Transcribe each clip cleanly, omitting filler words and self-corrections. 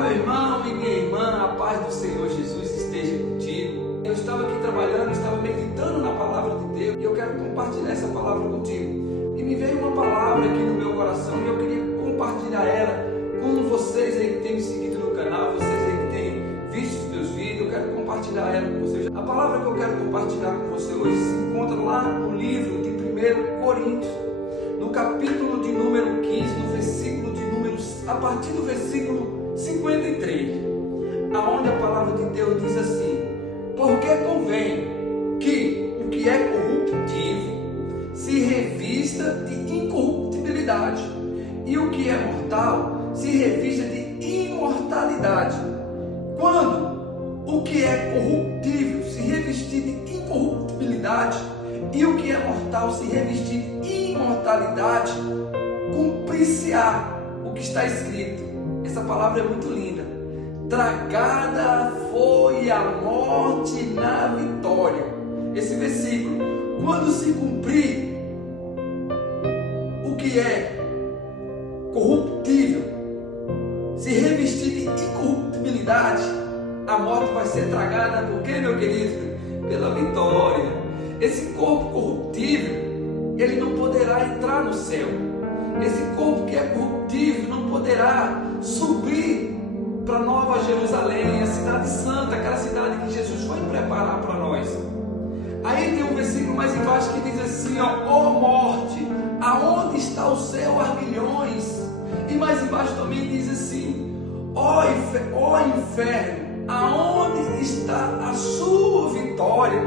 Olá, meu irmão e minha irmã, a paz do Senhor Jesus esteja contigo. Eu estava aqui trabalhando, estava meditando na palavra de Deus e eu quero compartilhar essa palavra contigo. E me veio uma palavra aqui no meu coração e eu queria compartilhar ela com vocês aí que têm me seguido no canal, vocês aí que têm visto os meus vídeos. Eu quero compartilhar ela com vocês. A palavra que eu quero compartilhar com você hoje se encontra lá no livro de 1 Coríntios, no capítulo de número 15, no versículo de números, a partir do versículo 53, aonde a palavra de Deus diz assim: porque convém que o que é corruptível se revista de incorruptibilidade, e o que é mortal se revista de imortalidade. Quando o que é corruptível se revestir de incorruptibilidade, e o que é mortal se revestir de imortalidade, cumprir-se-á o que está escrito. Essa palavra é muito linda. Tragada foi a morte na vitória. Esse versículo, quando se cumprir o que é corruptível, se revestir de incorruptibilidade, a morte vai ser tragada. Por quê, meu querido? Pela vitória. Esse corpo corruptível, ele não poderá entrar no céu. Esse corpo que é corruptível não poderá subir para Nova Jerusalém, a cidade santa, aquela cidade que Jesus foi preparar para nós. Aí tem um versículo mais embaixo que diz assim: ó morte, aonde está o seu aguilhões? E mais embaixo também diz assim: ó inferno, aonde está a sua vitória?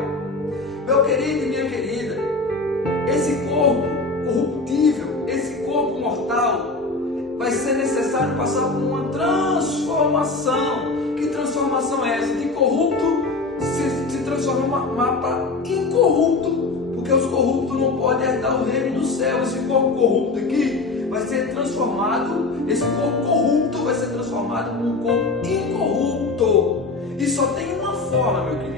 Meu querido e minha querida, esse corpo corruptível, esse corpo mortal, vai ser necessário passar por uma transformação. Que transformação é essa? De corrupto se transformar para incorrupto, porque os corruptos não podem herdar o reino do céu. Esse corpo corrupto aqui vai ser transformado, esse corpo corrupto vai ser transformado num corpo incorrupto. E só tem uma forma, meu querido.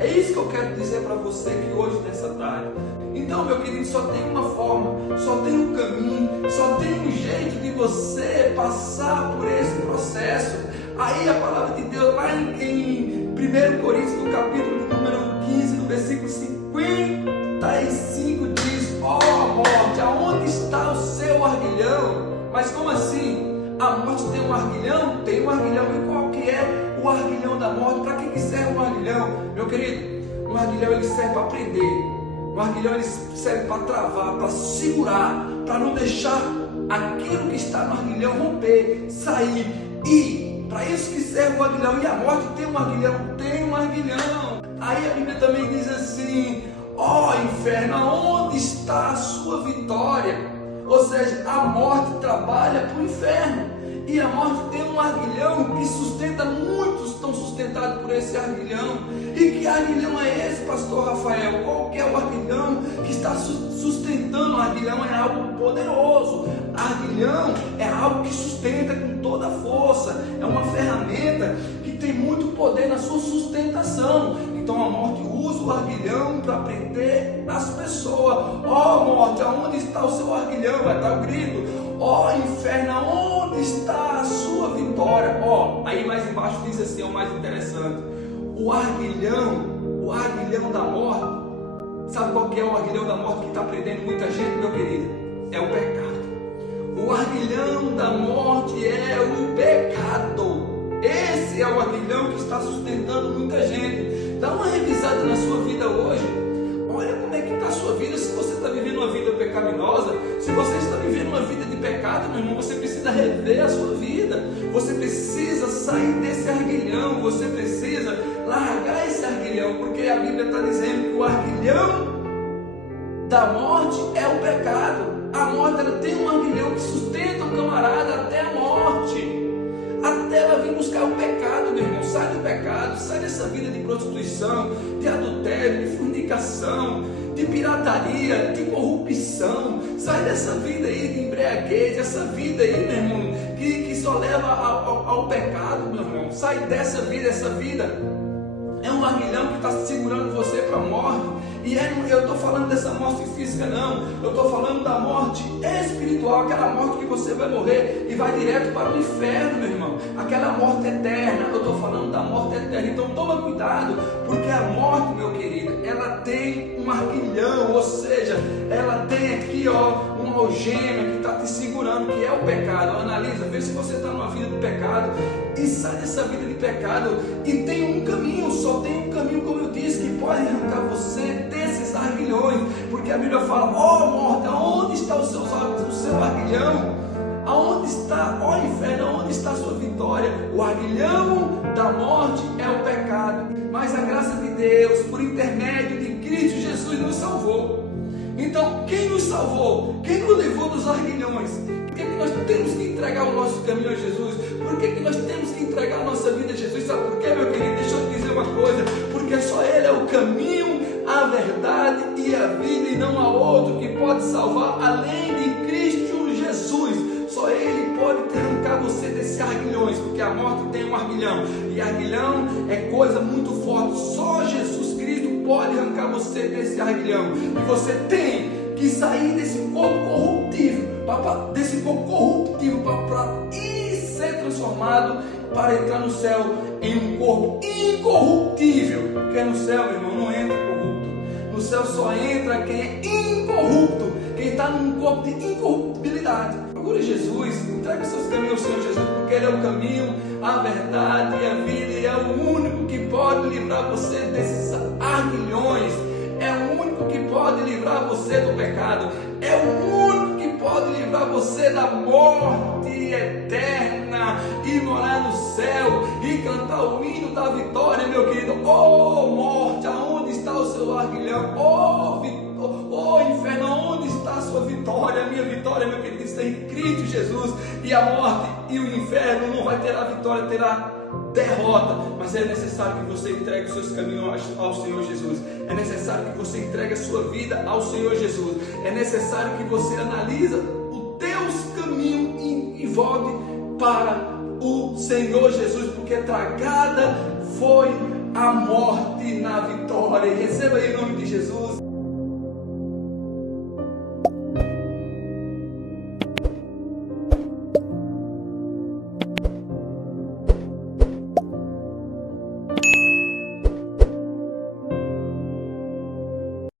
É isso que eu quero dizer para você que hoje, nessa tarde. Então, meu querido, só tem uma forma, só tem um caminho, só tem um jeito de você passar por esse processo. Aí a palavra de Deus, lá em 1 Coríntios, no capítulo de número 15, no versículo 55, diz: ó morte, aonde está o seu arguilhão? Mas como assim? A morte tem um arguilhão? Tem um arguilhão. E qual que é o arguilhão da morte? Para que serve um arguilhão? Meu querido, um arguilhão ele serve para prender. Um arguilhão ele serve para travar, para segurar, para não deixar aquilo que está no arguilhão romper, sair. E para isso que serve o arguilhão. E a morte tem um arguilhão? Tem um arguilhão. Aí a Bíblia também diz assim: ó inferno, aonde está a sua vitória? Ou seja, a morte trabalha para o inferno. E a morte tem um arguilhão que sustenta, muitos estão sustentados por esse arguilhão. E que arguilhão é esse, pastor Rafael? Qual que é o arguilhão que está sustentando? O arguilhão é algo poderoso. Arguilhão é algo que sustenta com toda a força. É uma ferramenta que tem muito poder na sua sustentação. Então a morte usa o arguilhão para prender as pessoas. Ó morte, aonde está o seu arguilhão? Vai dar o grito: ó inferno, aonde está a sua vitória? Ó, aí mais embaixo diz assim, é o mais interessante: o arguilhão da morte. Sabe qual que é o arguilhão da morte que está prendendo muita gente, meu querido? É o pecado. O arguilhão da morte é o pecado. Esse é o arguilhão que está sustentando muita gente. Dá uma revisada na sua vida hoje. Olha como é que está a sua vida. Se você está vivendo uma vida pecaminosa, se você está vivendo uma vida de pecado, meu irmão, você precisa rever a sua vida. Você precisa sair desse arguilhão. Você precisa largar esse arguilhão, porque a Bíblia está dizendo que o arguilhão da morte é o pecado. A morte, ela tem um arguilhão que sustenta o camarada até a morte, até ela vir buscar o pecado, meu irmão. Sai do pecado, sai dessa vida de prostituição, de adultério, de fornicação, de pirataria, de corrupção. Sai dessa vida aí de embriaguez, essa vida aí, meu irmão, que só leva ao pecado, meu irmão. Sai dessa vida, essa vida é um arguilhão que está segurando você para a morte. E eu estou falando dessa morte física, não. Eu estou falando da morte espiritual, aquela morte que você vai morrer e vai direto para o inferno, meu irmão. Aquela morte eterna. Eu estou falando da morte eterna. Então toma cuidado, porque a morte, meu querido, ela tem um arguilhão, ou seja, ela tem aqui, uma algema que está te segurando, que é o pecado. Analisa, vê se você está numa vida de pecado e sai dessa vida de pecado. E tem um caminho, só tem um caminho, como eu disse, que pode arrancar você desses arguilhões, porque a Bíblia fala: morte, aonde está o seu arguilhão? Aonde está, inferno, aonde está a sua vitória? O arguilhão da morte é o pecado, mas a graça de Deus, por intermédio de Cristo Jesus, nos salvou. Então, quem nos salvou? Quem nos levou dos arguilhões? Por que nós temos que entregar o nosso caminho a Jesus? Por que nós temos que entregar a nossa vida a Jesus? Sabe por quê, meu querido? Deixa eu te dizer uma coisa: porque só Ele é o caminho, a verdade e a vida, e não há outro que pode salvar além de Cristo Jesus. Só Ele pode arrancar você desses arguilhões, porque a morte tem um arguilhão, e arguilhão é coisa muito forte. Só Jesus Cristo pode arrancar você desse arguilhão, e você tem que sair desse corpo corruptível, para ir ser transformado, para entrar no céu em um corpo incorruptível, porque no céu, meu irmão, não entra corrupto. No céu só entra quem é incorrupto, quem está num corpo de incorruptibilidade. Procure Jesus, entregue seus caminhos ao Senhor Jesus, porque Ele é o caminho, a verdade e a vida, e é o único que pode livrar você desses arguilhões, é o único que pode livrar você do pecado, é o único que pode livrar você da morte eterna e morar no céu e cantar o hino da vitória, meu querido. Morte, aonde está o seu arguilhão? Inferno, onde está a sua vitória? A minha vitória, meu querido, está em Cristo Jesus. E a morte e o inferno não vai ter a vitória, terá derrota. Mas é necessário que você entregue os seus caminhos ao Senhor Jesus. É necessário que você entregue a sua vida ao Senhor Jesus. É necessário que você analise o teu caminho e volte para o Senhor Jesus, porque tragada foi a morte na vitória. E receba aí em nome de Jesus.